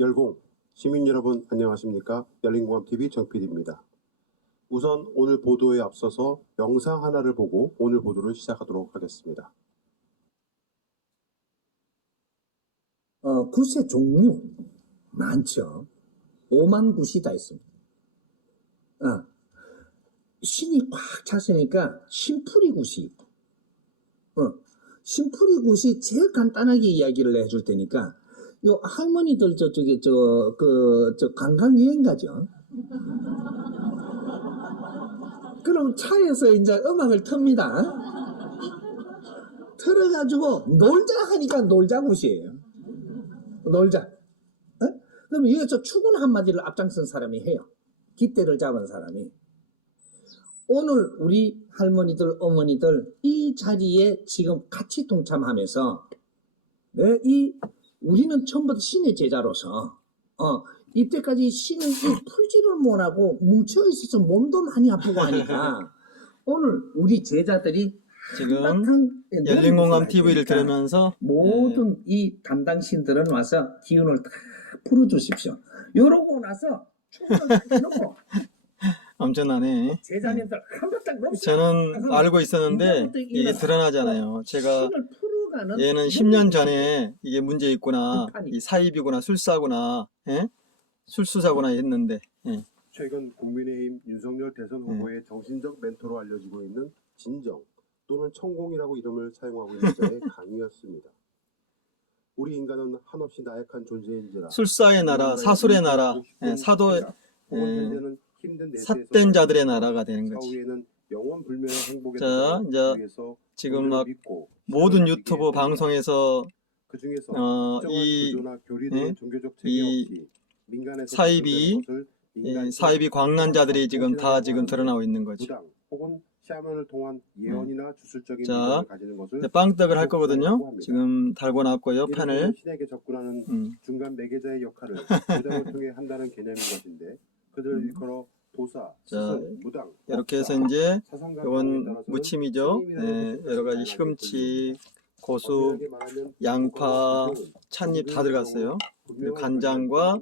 열공 시민 여러분 안녕하십니까? 열린공감TV 정PD입니다. 우선 오늘 보도에 앞서서 영상 하나를 보고 오늘 보도를 시작하도록 하겠습니다. 굿의 종류 많죠. 5만 굿이 다 있습니다. 신이 꽉 찼으니까 심풀이 굿이 있고, 심풀이 굿이 제일 간단하게 이야기를 해줄 테니까, 요 할머니들 저쪽에 저 관광 여행 가죠. 그럼 차에서 이제 음악을 틉니다. 틀어가지고 놀자 하니까 놀자 굿이에요. 놀자. 그러면 여기서 출근 한마디를 앞장선 사람이 해요. 깃대를 잡은 사람이. 오늘 우리 할머니들, 어머니들 이 자리에 지금 같이 동참하면서 우리는 처음부터 신의 제자로서 이때까지 신을 풀지를 못하고 뭉쳐있어서 몸도 많이 아프고 하니까 오늘 우리 제자들이 지금 열린공감TV를 들으면서 모든 이 담당 신들은 와서 기운을 다 풀어주십시오. 이러고 나서 충분히 해놓고 엄청나네. 제자님들 한 바탕 넘쳐. 저는 알고 있었는데 이게 드러나잖아요. 제가 신을 풀어가는 얘는 10년 전에 이게 문제 있구나, 이 사입이구나, 술사구나, 술수사구나 했는데 최근 국민의힘 윤석열 대선 후보의 정신적 멘토로 알려지고 있는 진정 또는 천공이라고 이름을 사용하고 있는 자의 강의였습니다. 우리 인간은 한없이 나약한 존재인지라 술사의 나라, 사술의 나라, 사도 삿된 자들의 나라가 되는 거지. 자, 이제 지금 막 모든 유튜브 방송에서 이 사입이 광란자들이 지금 다 지금 드러나고 있는 거지. 샤먼을 통한 예언이나 주술적인 자, 가지는 것을 빵떡을 할 거거든요. 지금 달고 놨고요, 판을. 신에게 접근하는 중간 매개자의 역할을 무당을 통해 한다는 개념인 것인데 그들을 일컬어 도사, 스승, 무당, 이렇게 해서 이제 사상가 이건 무침이죠. 여러 가지 시금치, 고수, 양파, 찻잎 다 들어갔어요. 그리고 간장과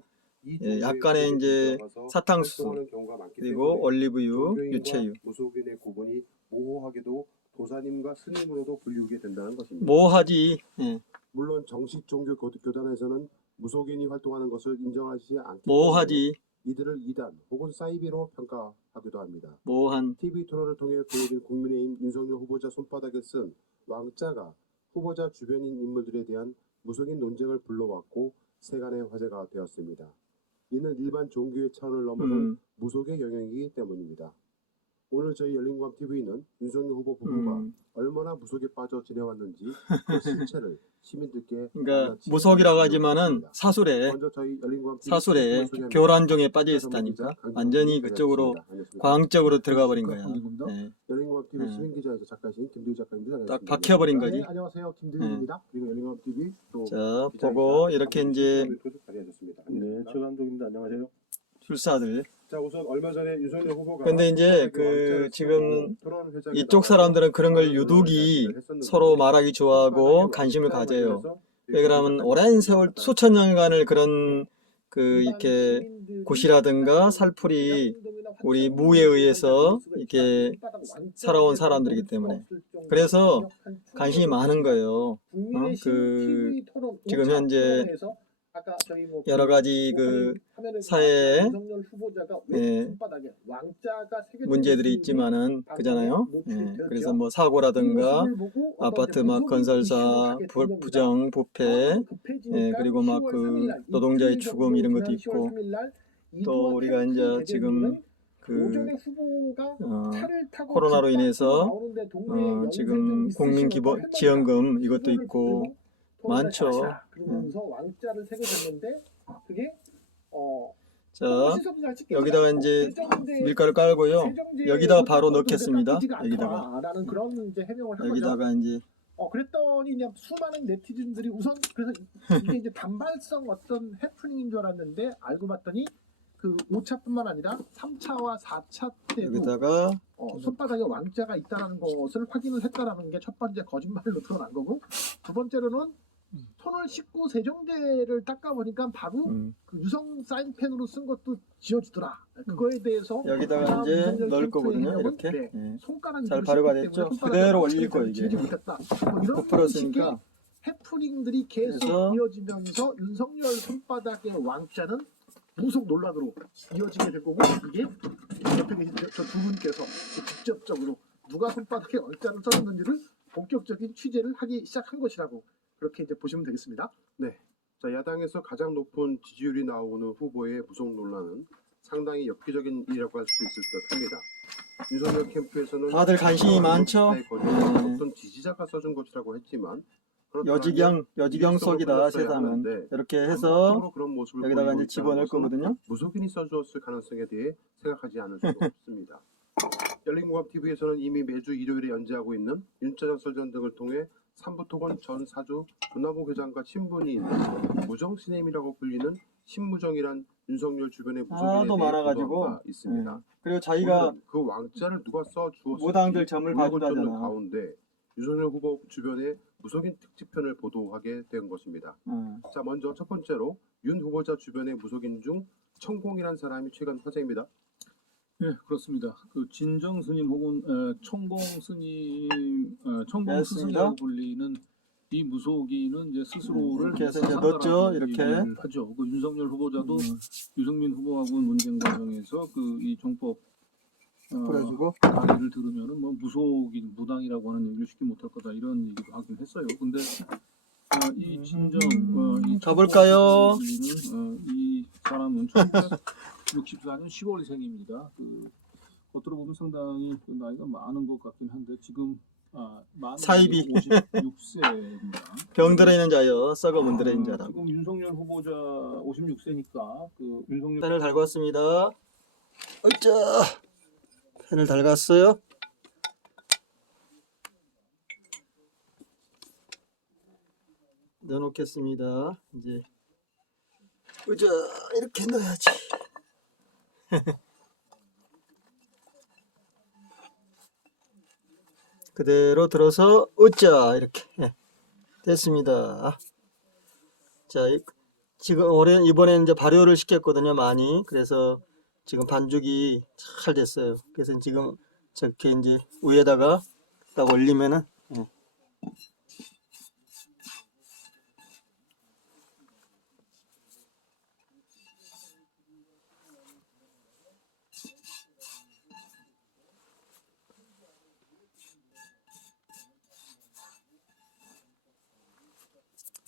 약간의 이제 사탕수수, 그리고 올리브유, 유채유. 무속인의 구분이 모호하게도 도사님과 스님으로도 불리우게 된다는 것입니다. 모호하지. 물론 정식 종교 교단에서는 무속인이 활동하는 것을 인정하지 않기 때문에 모호하지. 이들을 이단 혹은 사이비로 평가하기도 합니다. 모호한. TV 토론을 통해 보여진 국민의힘 윤석열 후보자 손바닥에 쓴 왕자가 후보자 주변인 인물들에 대한 무속인 논쟁을 불러왔고 세간의 화제가 되었습니다. 이는 일반 종교의 차원을 넘어선 무속의 영역이기 때문입니다. 오늘 저희 열린공감TV는 윤석열 후보 부부가 얼마나 무속에 빠져 지내왔는지 그 실체를 시민들께 그러니까 무속이라고 하지만은 사술에 교란종에 빠져 있었다니까. 완전히 그쪽으로 과학적으로 들어가 버린 거야. 열린공감TV 시민기자에서 작가신 김두희 작가님입니다. 딱 박혀버린 거지. 네, 안녕하세요, 김두희입니다. 그리고 열린공감TV 또 자, 보고 이렇게 이제 네, 최 감독입니다. 안녕하세요. 술사들. 자, 우선 얼마 전에 윤석열 후보가 근데 이제 지금 이쪽 사람들은 그런 걸 유독이 서로 말하기 좋아하고 관심을 가져요. 왜 그러면 오랜 세월 수천 년간을 그런 이렇게 굿이라든가 살풀이 우리 무에 의해서 이렇게 살아온 사람들이기 때문에 그래서 관심이 많은 거예요. 지금 현재 여러 가지 사회에 문제들이 있지만은 그잖아요. 그래서 뭐 사고라든가 아파트 막 건설사 부정 부패, 그리고 막 노동자의 죽음 이런 것도 있고 또 우리가 이제 지금 코로나로 인해서 지금 국민지원금 이것도 있고 많죠. 그러면서 왕자를 새겨줬는데 그게 자, 여기다가 이제 밀가루 깔고요. 여기다가 바로 넣겠습니다. 여기다가 이제 그랬더니 이제 수많은 네티즌들이 우선 그래서 이게 이제 단발성 어떤 해프닝인 줄 알았는데 알고 봤더니 그 5차뿐만 아니라 3차와 4차 때도 여기다가 손바닥에 왕자가 있다는 것을 확인을 했다라는 게 첫 번째 거짓말로 드러난 거고 두 번째로는 손을 씻고 세정제를 닦아보니까 바로 그 유성 사인펜으로 쓴 것도 지워지더라. 그거에 대해서 여기다가 이제 윤석열 넣을 캠프의 거거든요. 해명은 이렇게. 네, 예. 손가락이 잘 좀 발효가 씻기 됐죠? 때문에 손가락을 그대로 올릴 잘 거예요, 이게. 지우지 못했다. 뭐 이런 부풀었으니까. 식의 해프닝들이 계속 그래서 이어지면서 윤석열 손바닥의 왕자는 무속 논란으로 이어지게 된 거고, 이게 옆에 계신 저 두 분께서 직접적으로 누가 손바닥에 왕자를 써줬는지를 본격적인 취재를 하기 시작한 것이라고 그렇게 이제 보시면 되겠습니다. 자, 야당에서 가장 높은 지지율이 나오는 후보의 무속 논란은 상당히 엽기적인 일이라고 할 수 있을 듯합니다. 윤석열 캠프에서는 다들 관심이 많죠? 어떤 지지자가 써준 것이라고 했지만 여지경 속이다 세상은. 이렇게 해서 그런 모습을 여기다가 보이고 이제 집어넣을 있다는 것은 거거든요. 무속인이 써주었을 가능성에 대해 생각하지 않을 수가 없습니다. 열린공감TV에서는 이미 매주 일요일에 연재하고 있는 윤짜장 설전 등을 통해 삼부토건 전 사주 조나보 회장과 친분이 있는 무정신임이라고 불리는 신무정이란 윤석열 주변의 무속인에 하도 대해 많아가지고. 보도한 바 있습니다. 그리고 자기가 오늘은 그 왕자를 누가 써주었을지 무당들 점을 봐준다잖아. 쫓는 가운데 윤석열 후보 주변의 무속인 특집편을 보도하게 된 것입니다. 자, 먼저 첫 번째로 윤 후보자 주변의 무속인 중 천공이란 사람이 최근 화제입니다. 네, 그렇습니다. 그 진정 스님 혹은 천공 스님, 천공 맞습니다. 스승이라고 불리는 이 무속인은 이제 스스로를 이렇게 해서 이제 사상가라고 넣었죠, 이렇게. 얘기를 하죠. 그 윤석열 후보자도 유승민 후보하고 논쟁 과정에서 그 이 정법 풀어주고. 강의를 들으면은 뭐 무속인, 무당이라고 하는 얘기를 쉽게 못할 거다 이런 얘기도 하긴 했어요. 근데 이 진정 이 가볼까요? 천공 스승이는, 이 사람은 1964년 10월생입니다. 그 겉으로 보면 상당히 그 나이가 많은 것 같긴 한데 지금 사이비. 56세입니다. 병들어 있는 자요. 썩어 문들어 있는 자라. 지금 윤석열 후보자 56세니까 그 윤석열 펜을 달고 왔습니다. 어짜 펜을 달갔어요. 넣어놓겠습니다. 이제 어짜 이렇게 넣어야지. 그대로 들어서 어짜 이렇게 됐습니다. 자, 지금 이번에는 이제 발효를 시켰거든요, 많이. 그래서 지금 반죽이 잘 됐어요. 그래서 지금 저렇게 이제 위에다가 딱 올리면은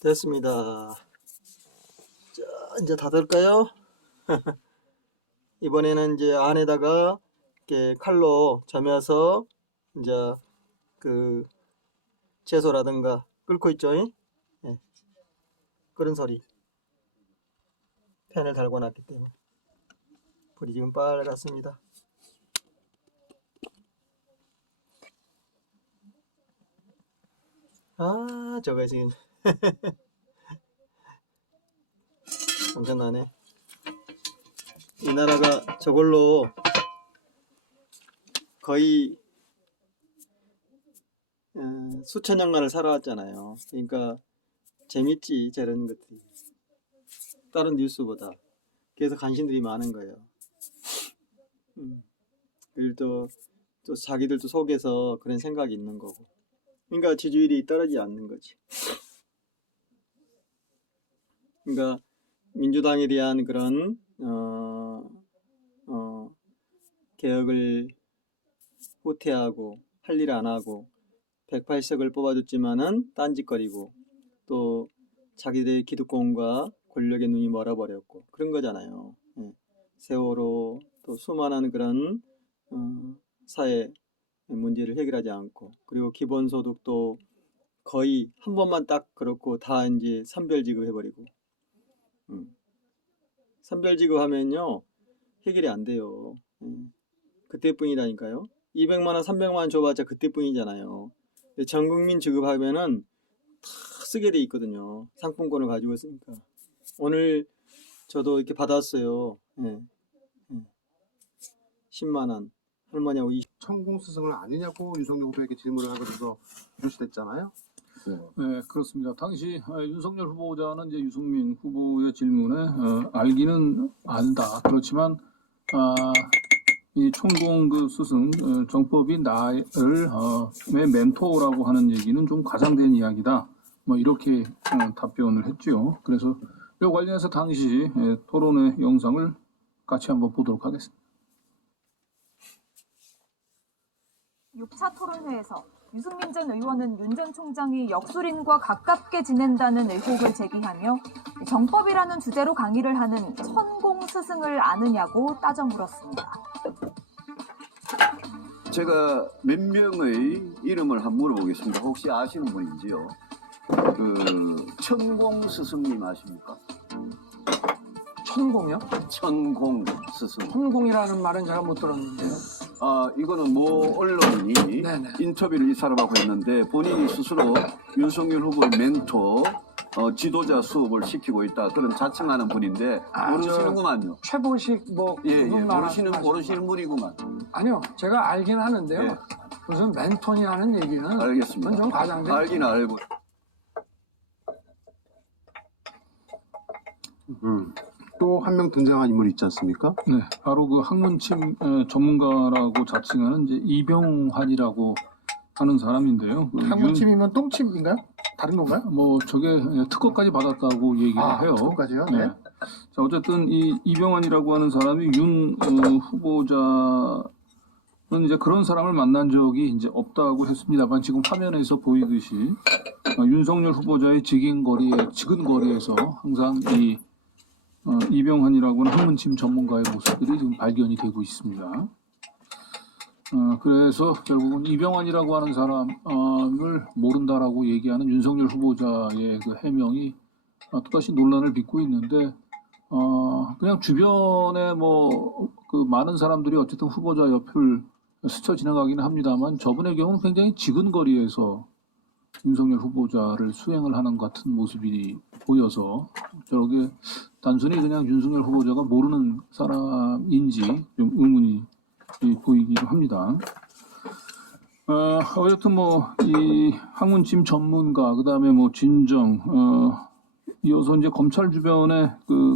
됐습니다. 자, 이제 닫을까요? 이번에는 이제 안에다가 이렇게 칼로 점여서 이제 그 채소라든가 끓고 있죠? 예. 그런 소리. 팬을 달고 놨기 때문에 불이 지금 빨갛습니다. 아, 저거 지금 엄청나네. 이 나라가 저걸로 거의 수천 년간을 살아왔잖아요. 그러니까 재밌지, 저런 것들이. 다른 뉴스보다. 그래서 관심들이 많은 거예요. 그리고 또 자기들도 속에서 그런 생각이 있는 거고. 그러니까 지지율이 떨어지지 않는 거지. 그러니까 민주당에 대한 그런 개혁을 후퇴하고 할 일 안 하고 180석을 뽑아줬지만은 딴짓거리고 또 자기들의 기득권과 권력의 눈이 멀어버렸고 그런 거잖아요. 세월호 또 수많은 그런 사회 문제를 해결하지 않고 그리고 기본소득도 거의 한 번만 딱 그렇고 다 이제 선별지급해버리고 선별지급하면요 해결이 안 돼요. 그때뿐이라니까요. 200만원 300만원 줘봤자 그때뿐이잖아요. 근데 전국민 지급하면은 다 쓰게 돼 있거든요. 상품권을 가지고 있으니까. 오늘 저도 이렇게 받았어요. 10만원 할머니하고 천공 스승을 아니냐고 윤석열 후보에게 질문을 하게 돼서 이슈됐잖아요. 네, 그렇습니다. 당시 윤석열 후보자는 이제 유승민 후보의 질문에 알기는 안다. 그렇지만 이 총공 그 스승 정법이 나를 의 멘토라고 하는 얘기는 좀 과장된 이야기다. 뭐 이렇게 답변을 했죠. 그래서 이 관련해서 당시 토론회 영상을 같이 한번 보도록 하겠습니다. 6차 토론회에서 유승민 전 의원은 윤 전 총장이 역술인과 가깝게 지낸다는 의혹을 제기하며 정법이라는 주제로 강의를 하는 천공 스승을 아느냐고 따져 물었습니다. 제가 몇 명의 이름을 한번 물어보겠습니다. 혹시 아시는 분인지요? 그 천공 스승님 아십니까? 천공이요? 천공 스승. 천공이라는 말은 제가 못 들었는데요. 이거는 뭐 언론이 네네. 인터뷰를 이 사람하고 했는데 본인이 스스로 윤석열 후보의 멘토, 지도자 수업을 시키고 있다 그런 자청하는 분인데 모르시는구만요. 최보식 뭐 예, 그분 말 모르시는 분이구만. 아니요, 제가 알긴 하는데요. 예. 무슨 멘토니라는 얘기는 알겠습니다. 그건 좀 과장된. 알긴 알고. 또 한 명 등장한 인물이 있지 않습니까? 네, 바로 그 학문침 전문가라고 자칭하는 이제 이병환이라고 하는 사람인데요. 그 학문침이면 똥침인가요? 다른 건가요? 뭐 저게 특허까지 받았다고 얘기를 해요. 그거까지요? 네. 네. 자, 어쨌든 이 이병환이라고 하는 사람이 윤 후보자는 이제 그런 사람을 만난 적이 이제 없다고 했습니다만 지금 화면에서 보이듯이 윤석열 후보자의 지근거리에서 항상 이 이병환이라고 하는 학문침 전문가의 모습들이 지금 발견이 되고 있습니다. 그래서 결국은 이병환이라고 하는 사람을 모른다라고 얘기하는 윤석열 후보자의 그 해명이 또다시 논란을 빚고 있는데, 그냥 주변에 뭐 그 많은 사람들이 어쨌든 후보자 옆을 스쳐 지나가기는 합니다만 저분의 경우는 굉장히 지근거리에서 윤석열 후보자를 수행을 하는 것 같은 모습이 보여서 저게 단순히 그냥 윤석열 후보자가 모르는 사람인지 좀 의문이 보이기도 합니다. 어쨌든 뭐 이 학문침 전문가 그다음에 뭐 진정 이어서 이제 검찰 주변에 그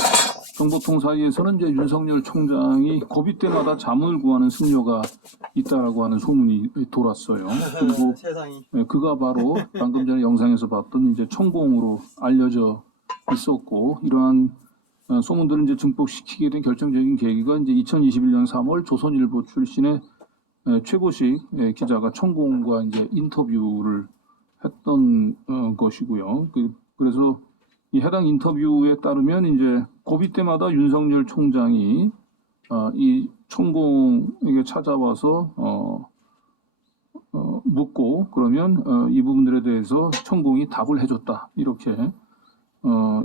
정보통 사이에서는 이제 윤석열 총장이 고비 때마다 자문을 구하는 승려가 있다라고 하는 소문이 돌았어요. 그리고 세상이. 그가 바로 방금 전에 영상에서 봤던 이제 천공으로 알려져 있었고 이러한 소문들을 이제 증폭시키게 된 결정적인 계기가 이제 2021년 3월 조선일보 출신의 최보식 기자가 천공과 이제 인터뷰를 했던 것이고요. 그래서 이 해당 인터뷰에 따르면 이제 고비 때마다 윤석열 총장이 이 천공에게 찾아와서 묻고 그러면 이 부분들에 대해서 천공이 답을 해줬다 이렇게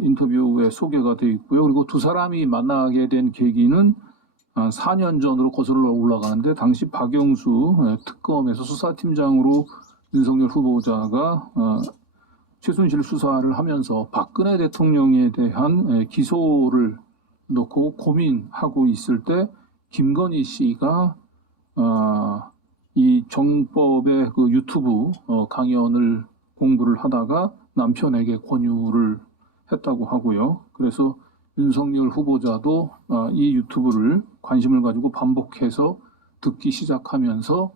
인터뷰에 소개가 되어 있고요. 그리고 두 사람이 만나게 된 계기는 4년 전으로 거슬러 올라가는데 당시 박영수 특검에서 수사팀장으로 윤석열 후보자가 최순실 수사를 하면서 박근혜 대통령에 대한 기소를 놓고 고민하고 있을 때 김건희 씨가 이 정법의 그 유튜브 강연을 공부를 하다가 남편에게 권유를 했다고 하고요. 그래서 윤석열 후보자도 이 유튜브를 관심을 가지고 반복해서 듣기 시작하면서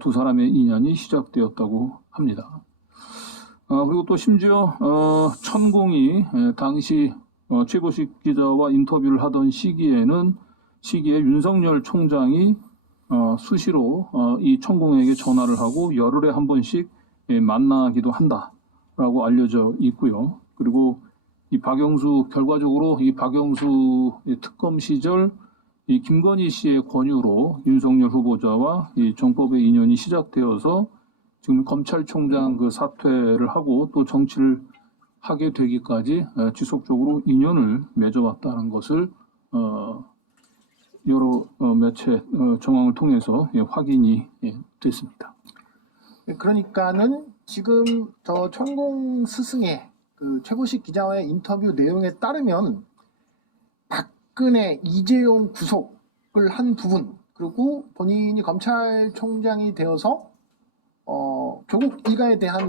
두 사람의 인연이 시작되었다고 합니다. 그리고 또 심지어 천공이 당시 최보식 기자와 인터뷰를 하던 시기에 윤석열 총장이 수시로 이 천공에게 전화를 하고 열흘에 한 번씩 만나기도 한다라고 알려져 있고요. 그리고 결과적으로 이 박영수 특검 시절 이 김건희 씨의 권유로 윤석열 후보자와 이 정법의 인연이 시작되어서 지금 검찰총장 그 사퇴를 하고 또 정치를 하게 되기까지 지속적으로 인연을 맺어왔다는 것을 여러 매체 정황을 통해서 확인이 됐습니다. 그러니까는 지금 저 천공 스승의 그 최보식 기자와의 인터뷰 내용에 따르면 박근혜, 이재용 구속을 한 부분 그리고 본인이 검찰총장이 되어서 조국 일가에 대한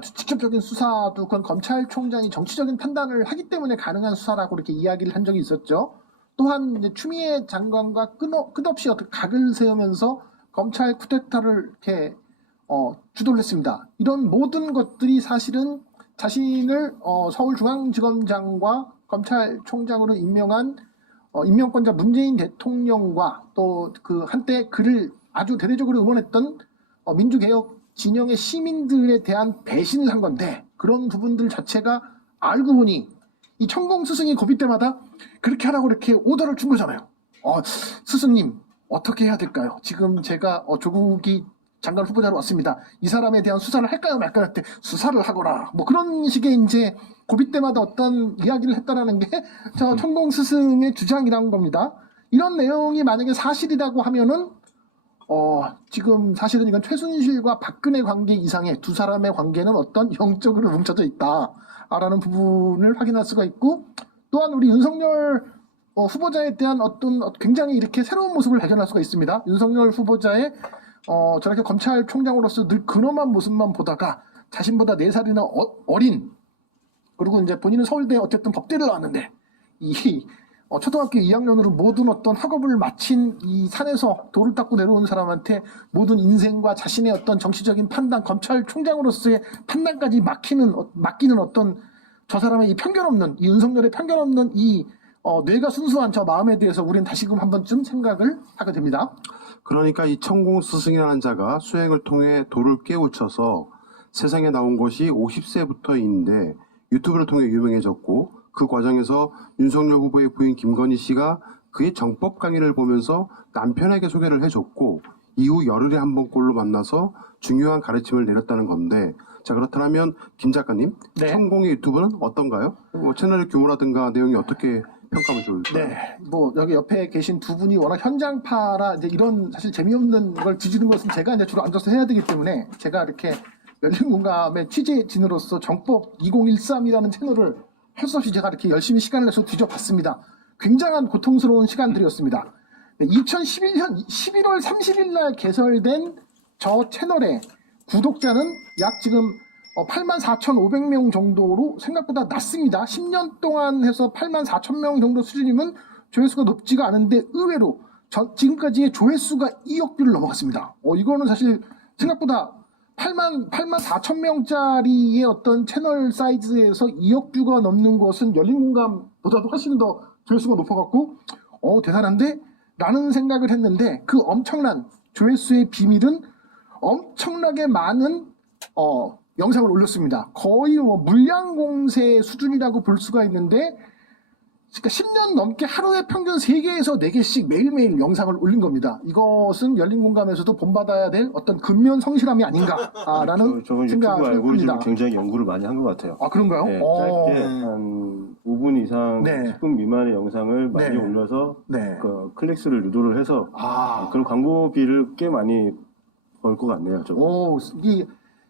직접적인 수사도 그건 검찰총장이 정치적인 판단을 하기 때문에 가능한 수사라고 이렇게 이야기를 한 적이 있었죠. 또한 이제 추미애 장관과 끝없이 어떤 각을 세우면서 검찰 쿠데타를 이렇게 주도를 했습니다. 이런 모든 것들이 사실은 자신을 서울중앙지검장과 검찰총장으로 임명한 임명권자 문재인 대통령과 또 그 한때 그를 아주 대대적으로 응원했던 민주개혁 진영의 시민들에 대한 배신을 한 건데, 그런 부분들 자체가 알고 보니 이 천공 스승이 고비 때마다 그렇게 하라고 이렇게 오더를 준 거잖아요. 스승님 어떻게 해야 될까요? 지금 제가 조국이 장관 후보자로 왔습니다. 이 사람에 대한 수사를 할까요 말까요 할 때 수사를 하거라. 뭐 그런 식의 이제 고비 때마다 어떤 이야기를 했다라는 게 저 천공 스승의 주장이라는 겁니다. 이런 내용이 만약에 사실이라고 하면은 지금 사실은 이건 최순실과 박근혜 관계 이상의 두 사람의 관계는 어떤 영적으로 뭉쳐져 있다라는 부분을 확인할 수가 있고, 또한 우리 윤석열 후보자에 대한 어떤 굉장히 이렇게 새로운 모습을 발견할 수가 있습니다. 윤석열 후보자의 저렇게 검찰총장으로서 늘 근엄한 모습만 보다가 자신보다 4살이나 어린, 그리고 이제 본인은 서울대 어쨌든 법대를 나왔는데 이 초등학교 2학년으로 모든 어떤 학업을 마친 이 산에서 돌을 닦고 내려온 사람한테 모든 인생과 자신의 어떤 정치적인 판단, 검찰총장으로서의 판단까지 맡기는 어떤 저 사람의 이 편견 없는, 이 윤석열의 편견 없는 이 뇌가 순수한 저 마음에 대해서 우리는 다시금 한 번쯤 생각을 하게 됩니다. 그러니까 이 천공 스승이라는 자가 수행을 통해 도를 깨우쳐서 세상에 나온 것이 50세부터인데 유튜브를 통해 유명해졌고, 그 과정에서 윤석열 후보의 부인 김건희 씨가 그의 정법 강의를 보면서 남편에게 소개를 해줬고, 이후 열흘에 한 번꼴로 만나서 중요한 가르침을 내렸다는 건데, 자 그렇다면 김 작가님, 네. 천공의 유튜브는 어떤가요? 채널의 규모라든가 내용이 어떻게 평가하면 좋을까요? 네, 뭐 여기 옆에 계신 두 분이 워낙 현장파라 이제 이런 사실 재미없는 걸 뒤지는 것은 제가 이제 주로 앉아서 해야 되기 때문에 제가 이렇게 열린 공감의 취재진으로서 정법 2013이라는 채널을 할 수 없이 제가 이렇게 열심히 시간을 내서 뒤져봤습니다. 굉장한 고통스러운 시간들이었습니다. 2011년 11월 30일 날 개설된 저 채널의 구독자는 약 지금 84,500명 정도로 생각보다 낮습니다. 10년 동안 해서 84,000명 정도 수준이면 조회수가 높지가 않은데 의외로 지금까지의 조회수가 2억 뷰를 넘어갔습니다. 이거는 사실 생각보다 84,000명짜리의 어떤 채널 사이즈에서 2억 뷰가 넘는 것은 열린 공감보다도 훨씬 더 조회수가 높아갖고 대단한데? 라는 생각을 했는데, 그 엄청난 조회수의 비밀은 엄청나게 많은 영상을 올렸습니다. 거의 물량 공세 수준이라고 볼 수가 있는데, 그러니까 10년 넘게 하루에 평균 3개에서 4개씩 매일매일 영상을 올린 겁니다. 이것은 열린 공감에서도 본받아야 될 어떤 근면 성실함이 아닌가라는 저건 유튜브 생각을 알고리즘 합니다. 굉장히 연구를 많이 한 것 같아요. 아, 그런가요? 네, 짧게 한 5분 이상, 네. 10분 미만의 영상을 많이 네. 올려서 네. 그 클릭수를 유도를 해서 그런 광고비를 꽤 많이 벌 것 같네요. 저거.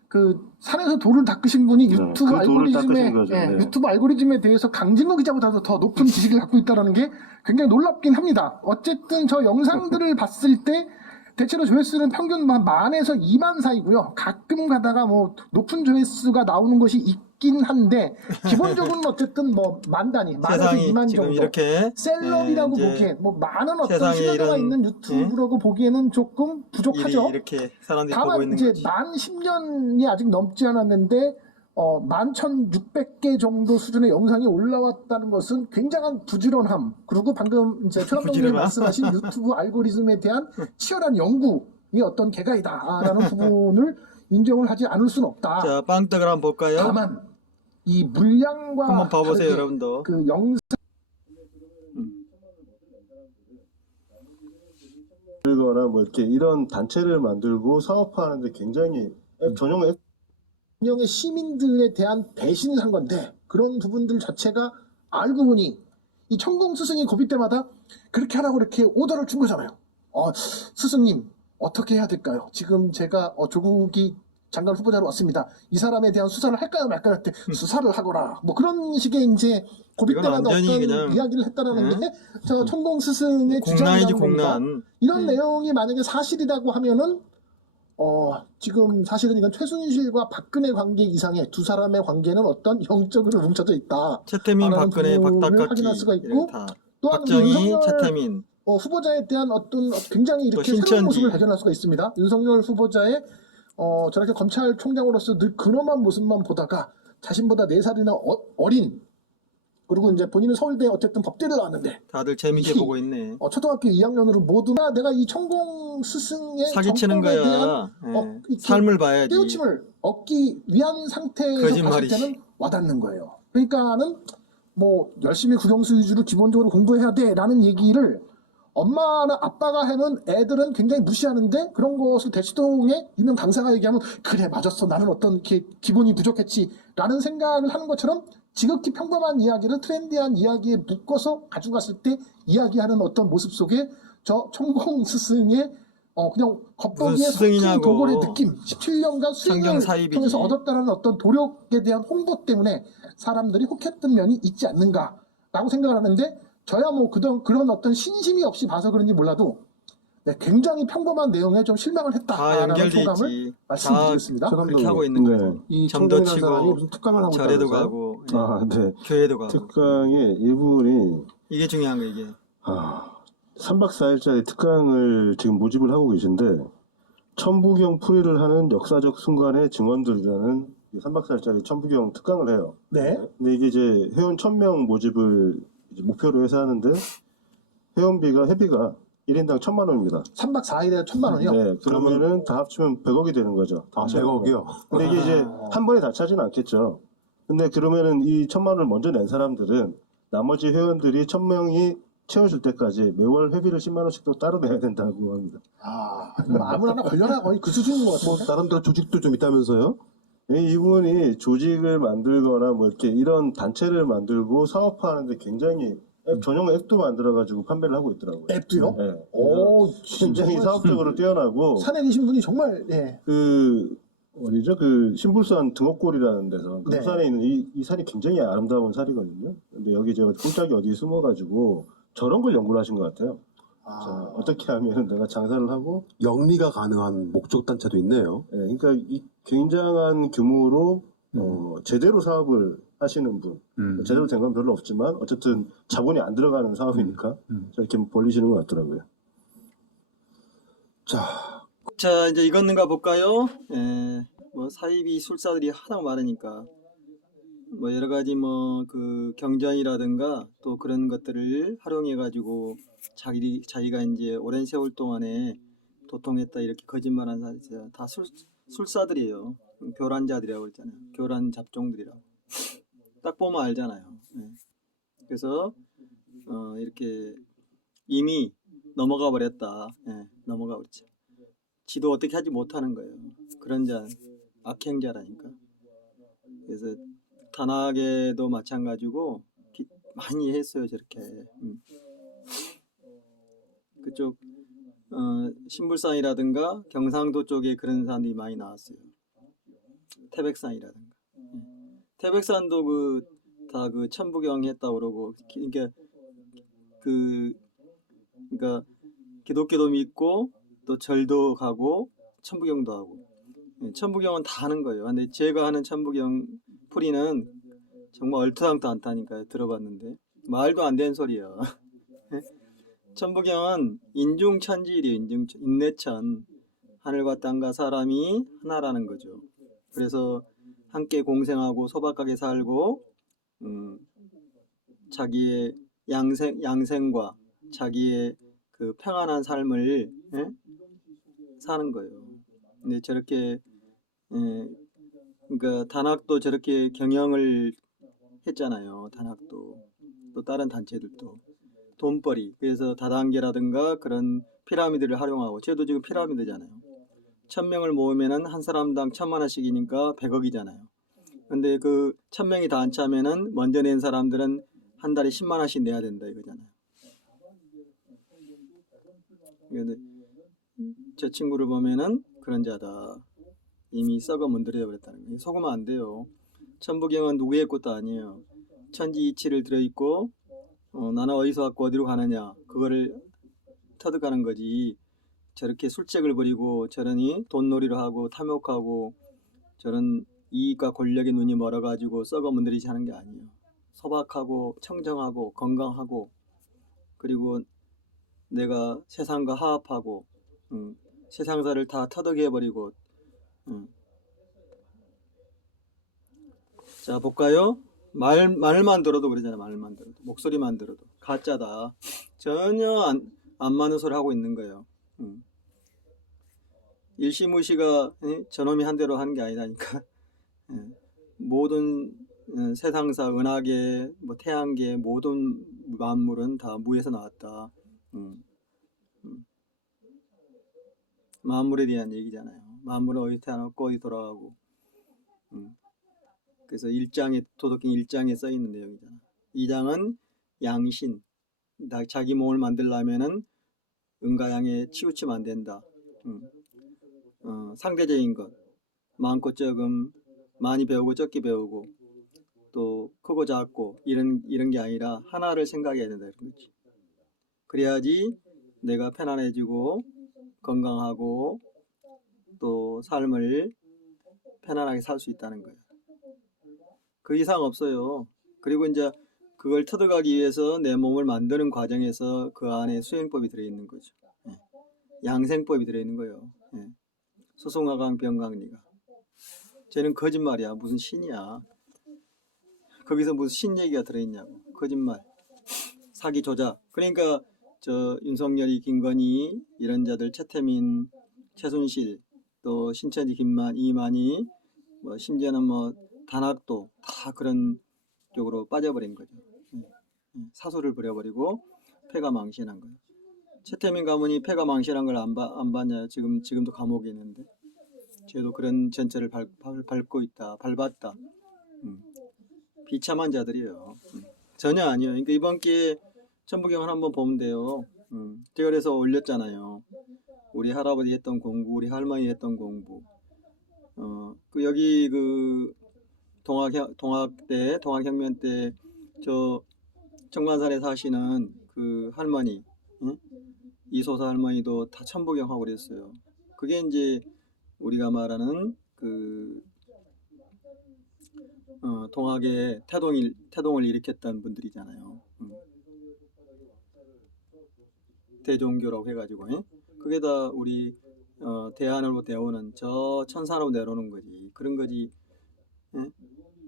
그 산에서 돌을 닦으신 분이 네, 유튜브 그 돌을 알고리즘에 닦으신 거죠. 네. 유튜브 알고리즘에 대해서 강진구 기자보다도 더 높은 지식을 갖고 있다는 게 굉장히 놀랍긴 합니다. 어쨌든 저 영상들을 봤을 때 대체로 조회수는 평균 10,000에서 2만 사이고요. 가끔 가다가 뭐 높은 조회수가 나오는 것이 있긴 한데 기본적으로는 어쨌든 뭐 10,000단위, 10,000에서 세상이 2만 지금 정도. 이렇게 셀럽이라고 이제 보기엔 뭐 많은 어떤 세상에 신뢰도가 이런, 있는 유튜브라고 보기에는 조금 부족하죠. 이렇게 사람들이 보고 다만 있는 이제 거지. 만 10년이 아직 넘지 않았는데 11,600개 정도 수준의 영상이 올라왔다는 것은 굉장한 부지런함, 그리고 방금 이제 최남동님 부지런함? 말씀하신 유튜브 알고리즘에 대한 치열한 연구의 어떤 개가이다라는 부분을 인정을 하지 않을 수는 없다. 자, 빵떡을 한번 볼까요? 다만 이 물량과 한번 봐보세요, 다르게 여러분도. 그 영상 들거나 뭐 이렇게 이런 단체를 만들고 사업화하는데 굉장히 전용 앱 진영의 시민들에 대한 배신을 한 건데, 그런 부분들 자체가 알고 보니 이 천공 스승이 고비 때마다 그렇게 하라고 이렇게 오더를 준 거잖아요. 스승님 어떻게 해야 될까요? 지금 제가 조국이 장관 후보자로 왔습니다. 이 사람에 대한 수사를 할까요 말까요 할 때 수사를 하거라. 뭐 그런 식의 이제 고비 이건 때마다 완전히 어떤 그냥, 이야기를 했다라는 네? 게 저 천공 스승의 공난이지 주장이라는 겁니다. 공난. 이런 내용이 만약에 사실이라고 하면은 지금 사실은 이건 최순실과 박근혜 관계 이상의 두 사람의 관계는 어떤 영적으로 뭉쳐져 있다. 최태민, 라는 박근혜, 부분을 박닥깎이 확인할 수가 있고, 이렇게 다 또한 박정희, 윤석열 최태민 후보자에 대한 어떤 굉장히 이렇게 또 신천지. 새로운 모습을 발견할 수가 있습니다. 윤석열 후보자의 저렇게 검찰총장으로서 늘 근엄한 모습만 보다가 자신보다 4살이나 어린, 그리고 이제 본인은 서울대에 어쨌든 법대를 나왔는데 다들 재밌게 이- 보고 있네. 초등학교 2학년으로 모두 다 내가 이 천공 스승의 사기치는 정법에 대한 거야. 예. 이렇게 삶을 봐야지. 깨우침을 얻기 위한 상태에서 봤을 거짓말이지. 때는 와닿는 거예요. 그러니까는 뭐 열심히 국영수 위주로 기본적으로 공부해야 돼라는 얘기를 엄마나 아빠가 하면 애들은 굉장히 무시하는데, 그런 것을 대치동의 유명 강사가 얘기하면 그래 맞았어, 나는 어떤 이렇게 기본이 부족했지라는 생각을 하는 것처럼 지극히 평범한 이야기를 트렌디한 이야기에 묶어서 가져갔을 때 이야기하는 어떤 모습 속에 저 천공 스승의 그냥 겉보기에 무슨 섞인 스승이냐고. 도골의 느낌, 17년간 성경 수행을 사입이지. 통해서 얻었다는 어떤 도력에 대한 홍보 때문에 사람들이 혹했던 면이 있지 않는가라고 생각을 하는데, 저야 뭐 그런 어떤 신심이 없이 봐서 그런지 몰라도 굉장히 평범한 내용에 좀 실망을 다 했다라는 연결돼 소감을 있지. 말씀드리겠습니다. 최 그렇게 감독님, 하고 있는 거죠. 네. 이 점도 청동이라는 사람이 치고 무슨 특강을 하고 절에도 있다면서요? 가고 예. 아, 네. 교회도 가고. 특강에 이분이 이게 중요한 거 이게. 3박 4일짜리 특강을 지금 모집을 하고 계신데, 천부경 풀이를 하는 역사적 순간의 증언들이라는 3박 4일짜리 천부경 특강을 해요. 네. 근데 이게 이제 회원 1000명 모집을 이제 목표로 해서 하는데, 회비가 1인당 1000만 원입니다. 3박 4일에 1000만 원이요? 네, 그러면은 다 합치면 100억이 되는 거죠. 아, 100억이요? 근데 이게 이제 한 번에 다 차지는 않겠죠. 근데 그러면은 이 1000만 원을 먼저 낸 사람들은 나머지 회원들이 1000명이 채워줄 때까지 매월 회비를 10만 원씩 또 따로 내야 된다고 합니다. 이거 아무나 걸려나 거의 그 수준인 것 같아요. 나름대로 조직도 좀 있다면서요? 이분이 조직을 만들거나 뭐 이렇게 이런 단체를 만들고 사업화하는데 굉장히 전용 앱도 만들어가지고 판매를 하고 있더라고요. 앱도요? 네. 오, 굉장히 사업적으로 뛰어나고 산에 계신 분이 정말 어디죠? 신불산 등옥골이라는 데서 그 네. 산에 있는 이 산이 굉장히 아름다운 산이거든요. 근데 여기 저 꼴짝이 어디에 숨어가지고 저런 걸 연구를 하신 것 같아요. 자, 어떻게 하면 내가 장사를 하고 영리가 가능한 목적 단체도 있네요. 그러니까 이 굉장한 규모로 제대로 사업을 하시는 분, 제대로 된 건 별로 없지만 어쨌든 자본이 안 들어가는 사업이니까 저렇게 벌리시는 것 같더라고요. 자 이제 이건가 볼까요? 뭐 사이비 술사들이 하도 많으니까 뭐 여러 가지 뭐 그 경전이라든가 또 그런 것들을 활용해 가지고 자기가 이제 오랜 세월 동안에 도통했다 이렇게 거짓말한 사람들 다 술사들이에요. 교란자들이라고 했잖아요. 교란 잡종들이라고. 딱 보면 알잖아요. 그래서 이렇게 이미 넘어가 버렸다. 넘어가 버렸죠. 지도 어떻게 하지 못하는 거예요. 그런 자, 악행자라니까. 그래서 단학에도 마찬가지고 많이 했어요, 저렇게. 그쪽 신불산이라든가 경상도 쪽에 그런 사람들이 많이 나왔어요. 태백산이라든가. 태백산도 다 천부경 했다고 그러고, 그러니까 기독교도 믿고 또 절도 가고 천부경도 하고. 천부경은 다 하는 거예요. 근데 제가 하는 천부경 풀이는 정말 얼토당토 않다니까요. 들어봤는데 말도 안 되는 소리야. 천부경은 인중천지일이에요. 인내천. 하늘과 땅과 사람이 하나라는 거죠. 그래서 함께 공생하고 소박하게 살고 자기의 양생과 자기의 그 평안한 삶을 사는 거예요. 근데 저렇게 그러니까 단학도 저렇게 경영을 했잖아요. 단학도 또 다른 단체들도 돈벌이. 그래서 다단계라든가 그런 피라미드를 활용하고, 저도 지금 피라미드잖아요. 1000명을 모으면은 한 사람당 1000만 원씩이니까 100억이잖아요. 근데 그 1000명이 다 안 차면은 먼저 낸 사람들은 한 달에 10만 원씩 내야 된다 이거잖아요. 근데 저 친구를 보면은 그런 자다. 이미 썩어 문드러져 버렸다는 거예요. 속으면 안 돼요. 천부경은 누구의 것도 아니에요. 천지이치를 들어있고 나는 어디서 왔고 어디로 가느냐 그거를 터득하는 거지. 저렇게 술책을 부리고 저러니 돈놀이를 하고 탐욕하고 저런 이익과 권력의 눈이 멀어가지고 썩어 문드리지 하는 게 아니에요. 소박하고 청정하고 건강하고 그리고 내가 세상과 화합하고 세상사를 다 터득해버리고 자 볼까요? 말만 들어도 그러잖아요. 말만 들어도 목소리만 들어도 가짜다. 전혀 안 맞는 소리 하고 있는 거예요. 일시무시가 저놈이 한 대로 하는 게 아니라니까. 모든 세상사, 은하계, 뭐 태양계 모든 만물은 다 무에서 나왔다. 만물에 대한 얘기잖아요. 만물은 어디 태어났고 어디 돌아가고. 그래서 도덕경 1장에 써 있는 내용이잖아. 2장은 양신. 자기 몸을 만들려면은 은가양에 치우치면 안 된다. 상대적인 것. 많고 적음, 많이 배우고 적게 배우고, 또 크고 작고 이런 게 아니라 하나를 생각해야 된다 이런 거지. 그래야지 내가 편안해지고 건강하고 또 삶을 편안하게 살 수 있다는 거예요. 그 이상 없어요. 그리고 이제 그걸 터득하기 위해서 내 몸을 만드는 과정에서 그 안에 수행법이 들어있는 거죠. 양생법이 들어있는 거예요. 수송화강 병강리가. 쟤는 거짓말이야. 무슨 신이야. 거기서 무슨 신 얘기가 들어있냐고. 거짓말. 사기 조작. 그러니까 저 윤석열이, 김건희 이런 자들, 최태민, 최순실, 또 신천지, 김만, 이만희, 뭐 심지어는 뭐 단학도 다 그런 쪽으로 빠져버린 거죠. 사소를 부려버리고 패가 망신한 거예요. 최태민 가문이 패가 망신한 걸 안 봤냐? 지금도 감옥에 있는데. 쟤도 그런 전철을 밟고 있다. 밟았다. 비참한 자들이에요. 전혀 아니에요. 그러니까 이번 기회에 천부경을 한번 보면 돼요. 제가 그래서 올렸잖아요. 우리 할아버지 했던 공부, 우리 할머니 했던 공부. 여기 동학혁명 때 저 청관산에 사시는 그 할머니, 이소사 할머니도 다 천부경하고 그랬어요. 그게 이제 우리가 말하는 동학의 태동을 일으켰던 분들이잖아요. 대종교라고 해가지고, 그게 다 우리 대안으로 내오는 저 천산으로 내려오는 거지. 그런 거지.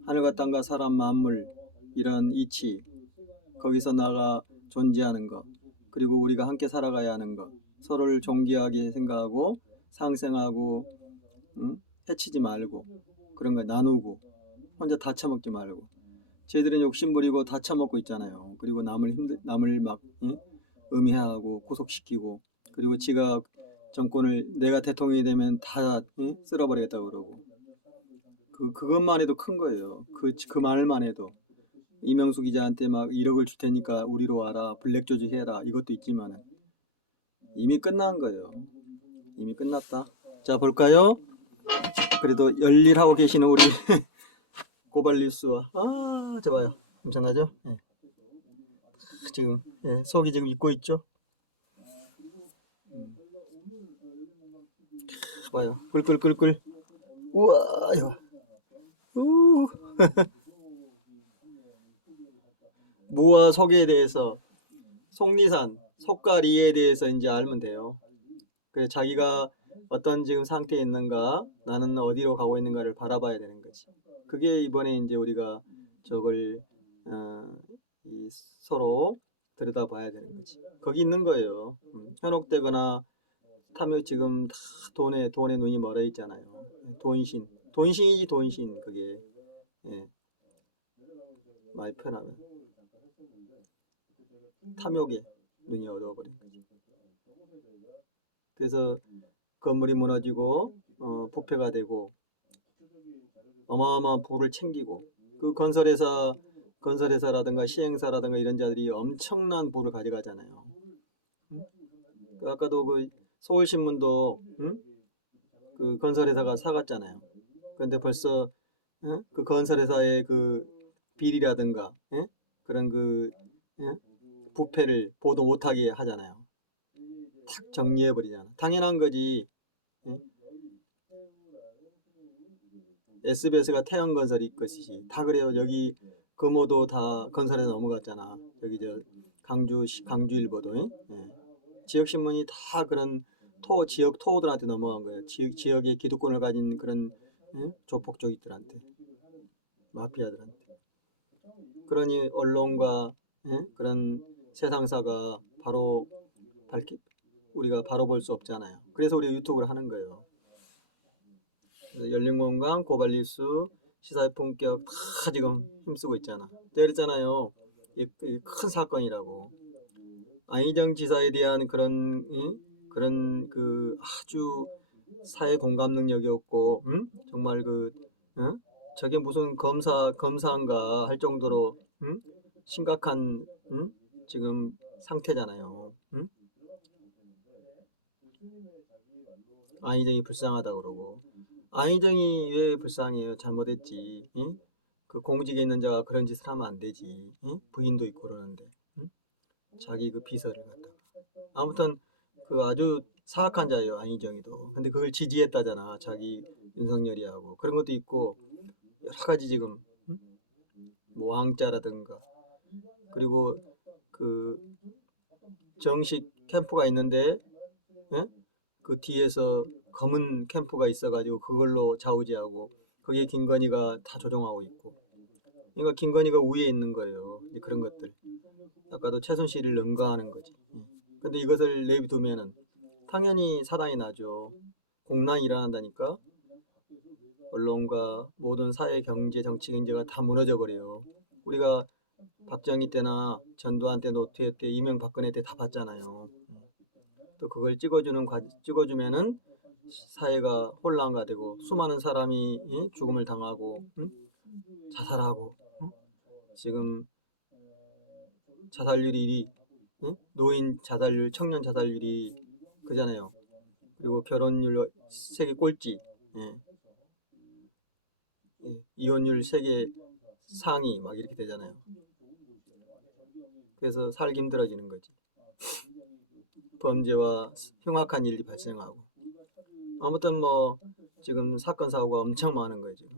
하늘과 땅과 사람 만물 이런 이치 거기서 나가 존재하는 것, 그리고 우리가 함께 살아가야 하는 것, 서로를 존귀하게 생각하고 상생하고 해치지 말고 그런 거 나누고 혼자 다 처먹지 말고. 쟤들은 욕심부리고 다 처먹고 있잖아요. 그리고 남을 막 음해하고 구속시키고, 그리고 지가 정권을 내가 대통령이 되면 다 쓸어버리겠다고 그러고. 그것만 해도 큰 거예요. 그 말만 해도. 이명수 기자한테 막 1억을 줄 테니까 우리로 와라, 블랙 조직해라, 이것도 있지만은 이미 끝난 거예요. 이미 끝났다. 자, 볼까요? 그래도 열일하고 계시는 우리 고발뉴스와 좋아요. 괜찮아죠? 지금 속이 지금 잊고 있죠? 봐요. 꿀꿀꿀꿀. 우와, 이거. 무와 속에 대해서, 속리산, 속과 리에 대해서 이제 알면 돼요. 그래서 자기가 어떤 지금 상태에 있는가, 나는 어디로 가고 있는가를 바라봐야 되는 거지. 그게 이번에 이제 우리가 저걸 서로 들여다봐야 되는 거지. 거기 있는 거예요. 현혹되거나 탐욕, 지금 다 돈에 눈이 멀어 있잖아요. 돈신이지 돈신. 그게 많이 편하면 탐욕에 눈이 어두워버린 거지. 그래서 건물이 무너지고 부패가 되고 어마어마한 부를 챙기고, 그 건설회사라든가 시행사라든가 이런 자들이 엄청난 부를 가져가잖아요. 아까도 그 서울신문도 그 건설회사가 사갔잖아요. 그런데 벌써 그 건설회사의 그 비리라든가 그런 부패를 보도 못하게 하잖아요. 탁 정리해버리잖아. 당연한 거지. 예? SBS가 태양건설이 것이지. 다 그래요. 여기 금호도 다 건설에 넘어갔잖아. 여기 저 강주일보도. 예. 지역신문이 다 그런 지역 토호들한테 넘어간 거예요. 지역의 기득권을 가진 그런 조폭족이들한테, 마피아들한테. 그러니 언론과 그런 세상사가 바로 우리가 바로 볼 수 없잖아요. 그래서 우리가 유튜브를 하는 거예요. 열린공감, 고발뉴스, 시사의 본격 다 지금 힘쓰고 있잖아. 내가 그랬잖아요. 이 큰 사건이라고. 안희정 지사에 대한 그런 그 아주 사회 공감 능력이 없고, 정말 저게 무슨 검사인가 할 정도로 심각한 지금 상태잖아요. 안희정이 불쌍하다 그러고. 안희정이 왜 불쌍해요? 잘못했지. 그 공직에 있는 자가 그런 짓을 하면 안 되지. 부인도 있고 그러는데. 자기 그 비서를 갖다가. 아무튼 그 아주 사악한 자예요, 안희정이도. 근데 그걸 지지했다잖아, 자기 윤석열이하고. 그런 것도 있고 여러 가지 지금 뭐 왕자라든가, 그리고 그 정식 캠프가 있는데 그 뒤에서 검은 캠프가 있어가지고 그걸로 좌우지하고 거기에 김건희가 다 조종하고 있고. 그러니까 김건희가 위에 있는 거예요. 그런 것들. 아까도 최순실을 능가하는 거지. 근데 이것을 내비두면은 당연히 사단이 나죠. 공난이 일어난다니까. 언론과 모든 사회, 경제, 정치, 경제가 다 무너져 버려요. 우리가 박정희 때나 전두환 때, 노태우 때, 이명박근혜 때 다 봤잖아요. 또 그걸 찍어주면은 사회가 혼란가 되고 수많은 사람이 죽음을 당하고 자살하고. 지금 자살률이 노인 자살률, 청년 자살률이 그잖아요. 그리고 결혼율 세계 꼴찌, 이혼율 세계 상위 막 이렇게 되잖아요. 그래서 살기 힘들어지는 거지. 범죄와 흉악한 일이 발생하고. 아무튼 뭐 지금 사건 사고가 엄청 많은 거예요 지금.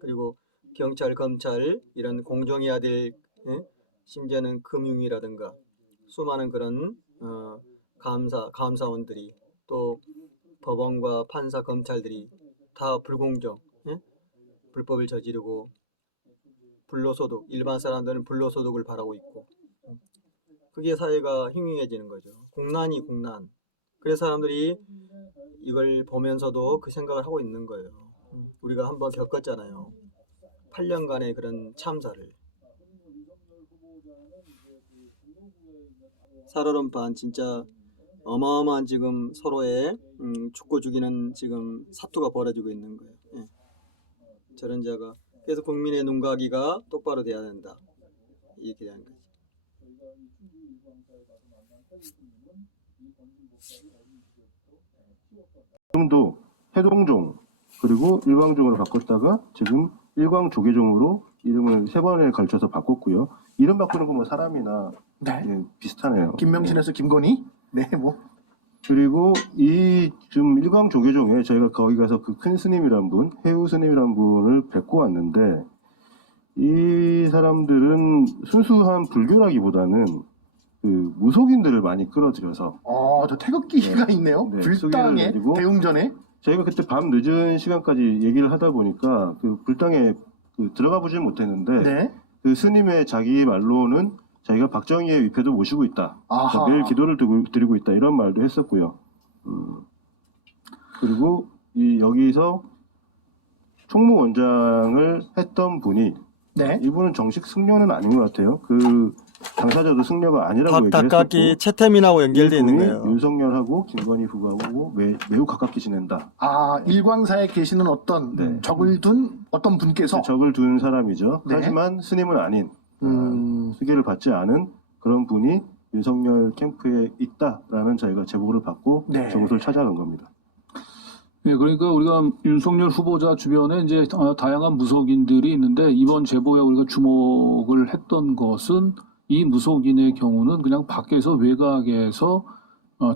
그리고 경찰, 검찰 이런 공정해야 될, 심지어는 금융이라든가 수많은 그런 감사원들이, 또 법원과 판사, 검찰들이 다 불공정, 불법을 저지르고 불로소득, 일반 사람들은 불로소득을 바라고 있고. 그게 사회가 흉흉해지는 거죠. 공난이 공난. 그래서 사람들이 이걸 보면서도 그 생각을 하고 있는 거예요. 우리가 한번 겪었잖아요. 8년간의 그런 참사를. 살얼음판 진짜 어마어마한 지금 서로의 죽고 죽이는 지금 사투가 벌어지고 있는 거예요. 저런 자가. 그래서 국민의 눈가기가 똑바로 돼야 된다. 이렇게 되는 거지. 지금도 해동종 그리고 일광종으로 바꿨다가 지금 일광조계종으로 이름을 3번에 걸쳐서 바꿨고요. 이름 바꾸는 건 뭐 사람이나 네. 비슷하네요. 김명신에서 김건희. 네, 뭐. 그리고 이 지금 일광조계종에 저희가 거기 가서 그 큰 스님이란 분, 해우 스님이란 분을 뵙고 왔는데, 이 사람들은 순수한 불교라기보다는 그 무속인들을 많이 끌어들여서 저 태극기가 있네요. 네, 불당의 소개를 해드리고, 대웅전에. 저희가 그때 밤 늦은 시간까지 얘기를 하다 보니까 그 불당에 들어가 보질 못했는데, 네. 그 스님의 자기 말로는 자기가 박정희의 위패도 모시고 있다. 아하. 매일 기도를 드리고 있다. 이런 말도 했었고요. 그리고 여기서 총무원장을 했던 분이, 네. 이분은 정식 승려는 아닌 것 같아요. 그 당사자도 승려가 아니라고 박닭깎이 얘기했었고, 채태민하고 연결되어 있는 이분이 거예요. 윤석열하고 김건희 후보하고 매우 가깝게 지낸다. 일광사에 계시는 어떤 네. 적을 둔 어떤 분께서 적을 둔 사람이죠. 네. 하지만 스님은 아닌, 수계를 받지 않은 그런 분이 윤석열 캠프에 있다라는 저희가 제보를 받고 네. 저곳을 찾아간 겁니다. 네, 그러니까 우리가 윤석열 후보자 주변에 이제 다양한 무속인들이 있는데, 이번 제보에 우리가 주목을 했던 것은 이 무속인의 경우는 그냥 밖에서 외곽에서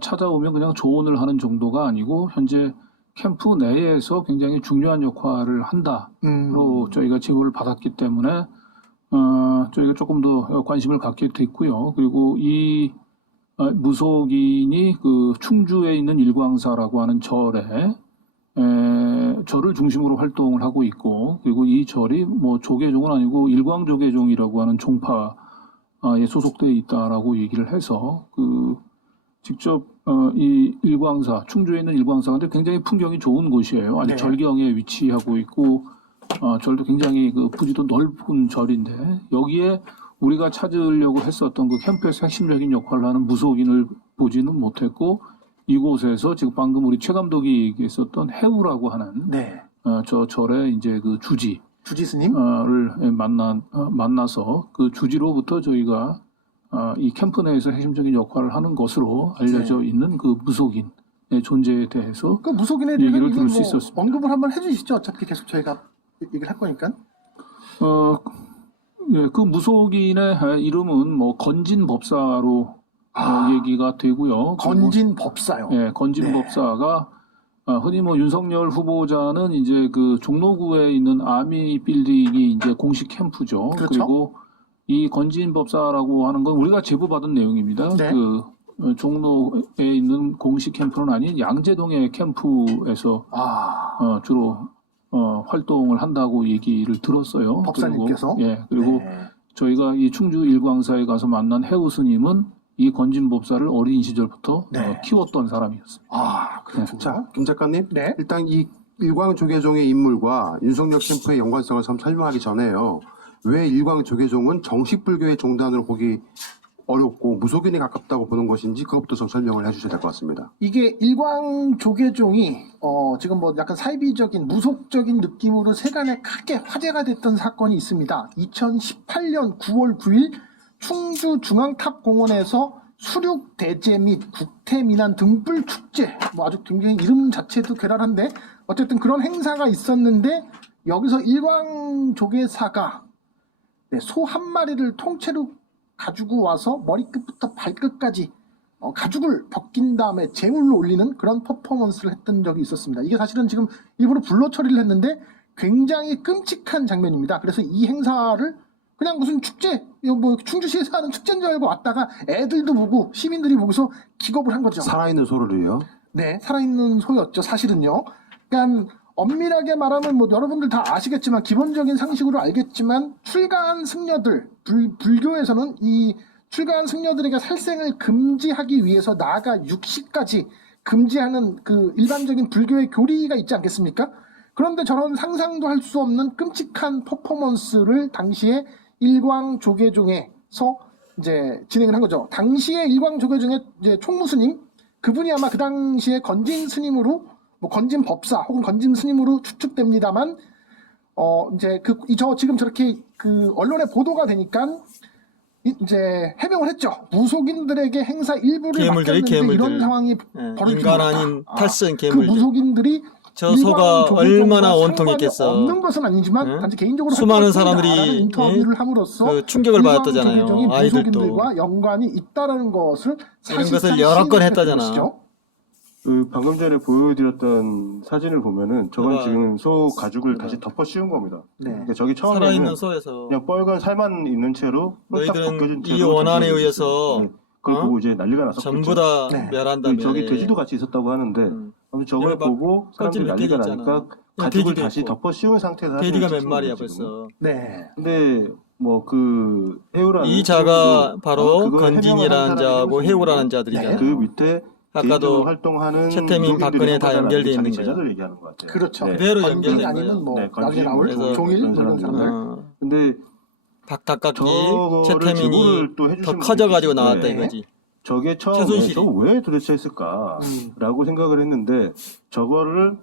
찾아오면 그냥 조언을 하는 정도가 아니고 현재 캠프 내에서 굉장히 중요한 역할을 한다로 저희가 제보를 받았기 때문에 저희가 조금 더 관심을 갖게 됐고요. 그리고 이 무속인이 그 충주에 있는 일광사라고 하는 절에 절을 중심으로 활동을 하고 있고, 그리고 이 절이 뭐 조계종은 아니고 일광조계종이라고 하는 종파에 소속되어 있다라고 얘기를 해서 그 직접 이 일광사, 충주에 있는 일광사가 굉장히 풍경이 좋은 곳이에요. 아주 네. 절경에 위치하고 있고 절도 굉장히 그 부지도 넓은 절인데, 여기에 우리가 찾으려고 했었던 그 캠프에서 핵심적인 역할을 하는 무속인을 보지는 못했고, 이곳에서 지금 방금 우리 최 감독이 얘기했었던 해우라고 하는 네. 저 절의 이제 그 주지 주지 스님. 를 만나서 그 주지로부터 저희가 이 캠프 내에서 핵심적인 역할을 하는 것으로 알려져 있는 그 무속인의 존재에 대해서 그 무속인에 대해서 얘기를 이거 들을 수 있었습니다. 언급을 한번 해주시죠. 어차피 계속 저희가 얘기를 할 거니까. 예, 그 무속인의 이름은 뭐 건진법사로 얘기가 되고요. 건진 법사요. 예, 건진 네. 법사가 흔히 뭐 윤석열 후보자는 이제 그 종로구에 있는 아미 빌딩이 이제 공식 캠프죠. 그렇죠. 그리고 이 건진 법사라고 하는 건 우리가 제보받은 내용입니다. 네. 그 종로에 있는 공식 캠프는 아닌 양재동의 캠프에서 주로 활동을 한다고 얘기를 들었어요. 법사님께서? 그리고 네. 저희가 이 충주 일광사에 가서 만난 해우 스님은 이 건진 법사를 어린 시절부터 네. 키웠던 사람이었습니다. 그렇죠. 자, 김 작가님. 네. 일단 이 일광조계종의 인물과 윤석열 캠프의 연관성을 좀 설명하기 전에요. 왜 일광조계종은 정식 불교의 종단으로 보기 어렵고 무속인에 가깝다고 보는 것인지 그것부터 좀 설명을 해주셔야 될 것 같습니다. 이게 일광조계종이 지금 뭐 약간 사이비적인 무속적인 느낌으로 세간에 크게 화제가 됐던 사건이 있습니다. 2018년 9월 9일 충주 중앙탑공원에서 수륙대제 및 국태민안 등불 축제, 뭐 아주 굉장히 이름 자체도 괴랄한데 어쨌든 그런 행사가 있었는데, 여기서 일광조계사가 소 한 마리를 통째로 가지고 와서 머리끝부터 발끝까지 가죽을 벗긴 다음에 제물로 올리는 그런 퍼포먼스를 했던 적이 있었습니다. 이게 사실은 지금 일부러 블러 처리를 했는데 굉장히 끔찍한 장면입니다. 그래서 이 행사를 그냥 무슨 축제, 뭐 충주시에서 하는 축제인 줄 알고 왔다가 애들도 보고 시민들이 보고서 기겁을 한 거죠. 살아있는 소를요. 네, 살아있는 소였죠, 사실은요. 그러니까 엄밀하게 말하면 뭐 여러분들 다 아시겠지만, 기본적인 상식으로 알겠지만, 출가한 승려들, 불교에서는 이 출가한 승려들에게 살생을 금지하기 위해서 나아가 육시까지 금지하는 그 일반적인 불교의 교리가 있지 않겠습니까? 그런데 저런 상상도 할 수 없는 끔찍한 퍼포먼스를 당시에 일광조계종에서 이제 진행을 한 거죠. 당시에 일광조계종의 이제 총무스님, 그분이 아마 그 당시에 건진 스님으로, 뭐 건진 법사 혹은 건진 스님으로 추측됩니다만, 이제 지금 저렇게 그 언론에 보도가 되니까 이제 해명을 했죠. 무속인들에게 행사 일부를 괴물들이, 맡겼는데 괴물들. 이런 상황이 벌어진 인간 것 아닌 같다. 탈선 그 괴물들. 무속인들이 저 소가 얼마나 일광조계종과 원통했겠어. 상관이 없는 것은 아니지만 응? 단지 개인적으로 수많은 활동했다라는 사람들이, 인터뷰를 함으로써 그 충격을 받았다잖아요. 일광조계종이 아이들도. 무속인들과 연관이 있다라는 것을 이런 것을 사실상 여러 건 시인해 했다잖아. 주시죠. 그 방금 전에 보여드렸던 사진을 보면은 저건 봐봐. 지금 소 가죽을 봐봐. 다시 덮어 씌운 겁니다. 네. 그러니까 저기 살아있는 처음에는 소에서 그냥 뻘건 살만 있는 채로 홀딱 벗겨진 너희들은 이 채로 원한에 전시되어 의해서 있었어요. 네. 그걸 어? 보고 이제 난리가 났었겠죠. 전부 다 네. 멸한다며. 저기 돼지도 같이 있었다고 하는데 아무튼 저걸 여기 막 보고 사람들이 껍질 난리가 벗겨져 나니까 있잖아. 가죽을 돼지도 다시 있고. 덮어 씌운 상태에서 돼지가 사진을 몇 찍힌 마리야 거예요, 지금. 벌써. 네. 근데 뭐 그 해우라는 이 자가 친구도 바로 그걸 건진이라는 해명한 자하고 사람이 해우라는 그 자들이잖아. 밑에 개인적으로 아까도 활동하는 최태민, 무속인들이 박근혜 다 활동하는 연결돼 자기 있는 거야. 제자들 얘기하는 것 같아요. 그렇죠. 네. 그대로 건진 연결된 아니면 거예요. 뭐 네, 나중에 나올 그래서 종일 그런 이런 사람들. 근데 박탁깎기 저거를 최태민이 제보를 또 해주신 더 분이 커져가지고 계신데 나왔다 이거지. 저게 처음에 최순실이. 저거 왜 도대체 했을까라고 생각을 했는데 저거를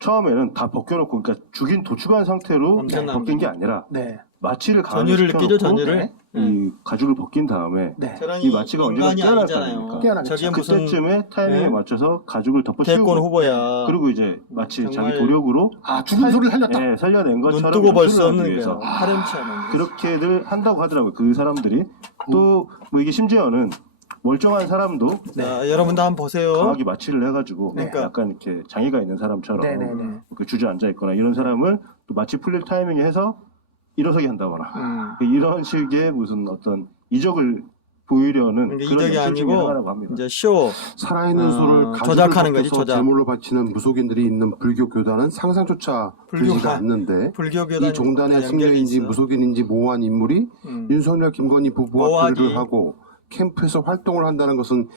처음에는 다 벗겨놓고 그러니까 죽인 도축한 상태로 엄청난 벗긴 게 아니라 네. 마취를 전율을 느끼죠, 가한시켜놓고 전율을. 이 가죽을 벗긴 다음에 네. 저런 이 마취가 언제나 인간이 깨어날 거 아니잖아요. 아닙니까? 깨어나겠죠. 저게 무슨 그때쯤에 타이밍에 네? 맞춰서 가죽을 덮어 대권 씌우고 후보야. 그리고 이제 마치 정말 자기 도력으로 죽은 소리를 살렸다. 예, 살려낸 눈 것처럼 뜨고 벌 수 연출을 하기 없는 위해서 거야. 파렴치하는. 그렇게들 한다고 하더라고요. 그 사람들이 또 뭐 이게 심지어는 멀쩡한 사람도 자, 여러분도 한번 보세요. 강하게 마취를 해가지고 그러니까. 약간 이렇게 장애가 있는 사람처럼 네네네. 그 주저앉아 있거나 이런 사람을 또 마취 풀릴 타이밍에 해서 일어서게 한다거나 이런 식의 무슨 어떤 이적을 보이려는 그러니까 그런 이적이 연출 중에 아니고 하나라고 합니다. 이제 쇼. 살아있는 소를 가죽을 조작하는 거지, 벗겨서 조작. 제물로 바치는 무속인들이 있는 불교 교단은 상상조차 들지가 않는데 불교 교단 이 종단의 승려인지 무속인인지 모호한 인물이 윤석열 김건희 부부와 모호하기. 교류를 하고 캠프에서 활동을 한다는 것은